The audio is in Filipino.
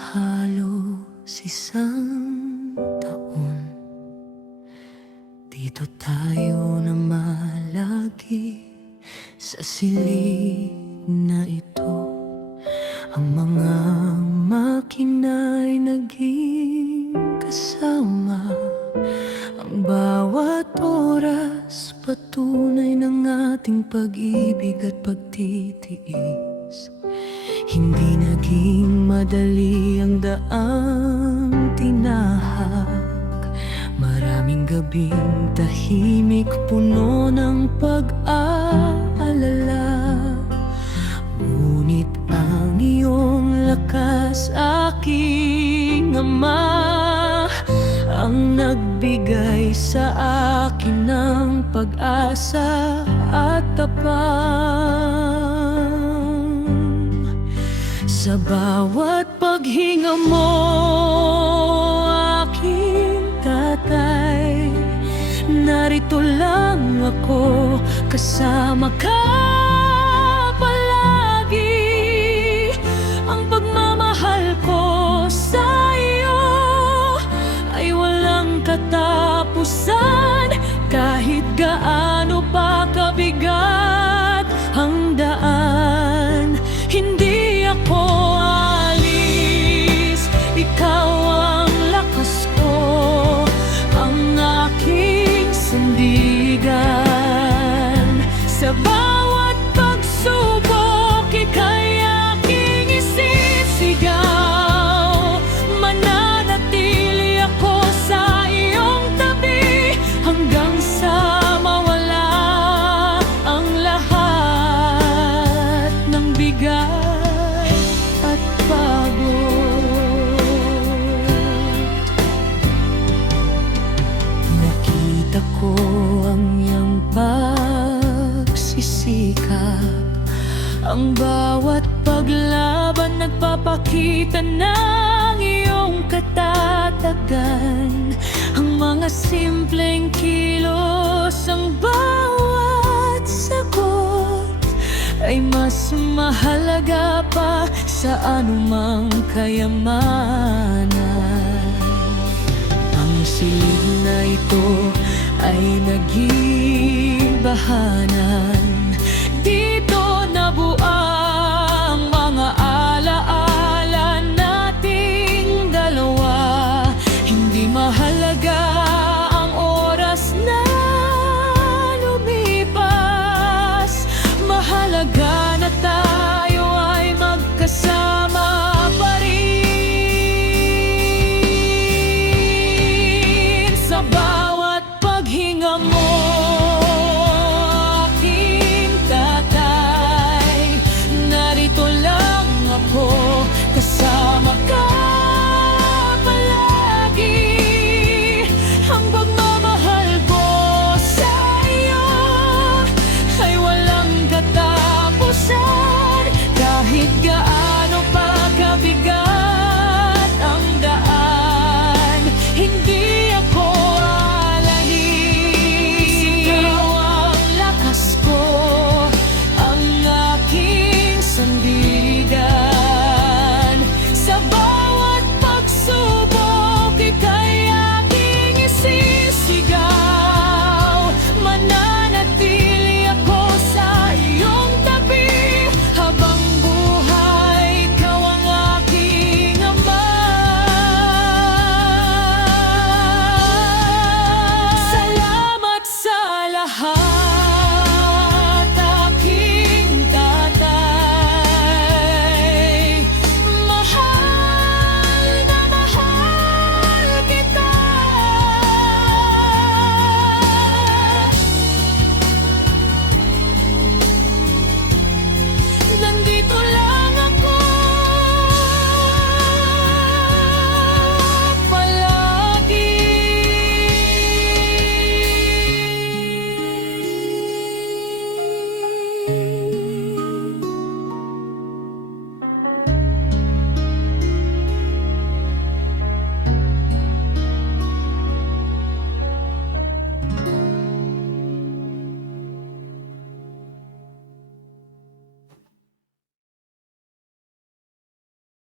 halos isang taon, dito tayo namalagi sa silid na ito. Ang mga makina'y naging kasama, ang bawat oras patunay ng ating pag-ibig at pagtitiis. Hindi naging madali ang daang tinahak, maraming gabing tahimik puno ng pag-aalala. Ngunit ang iyong lakas, aking Ama, ang nagbigay sa akin ng pag-asa at tapang. Sa bawat paghinga mo, aking tatay, narito lang ako, kasama ka palagi. Ang pagmamahal ko sa iyo ay walang katapusan, kahit gaano pa kabigat ang daan. Hindi ako alis, ikaw ang lakas ko, ang aking sandigan. Sa bawat pagsubok, ika'y aking isisigaw. Mananatili ako sa iyong tabi hanggang sa mawala ang lahat ng bigat at pagod. Nakita ko ang iyong pagsisikap, ang bawat paglaban nagpapakita ng iyong katatagan. Ang mga simpleng kilos, ang bawat sagot ay mas mahalaga pa sa anumang kayamanan. Ang silid na ito ay naging bahanan, dito nabuang mga alaala nating dalawa. Hindi mahalaga ang oras na lumipas, mahalaga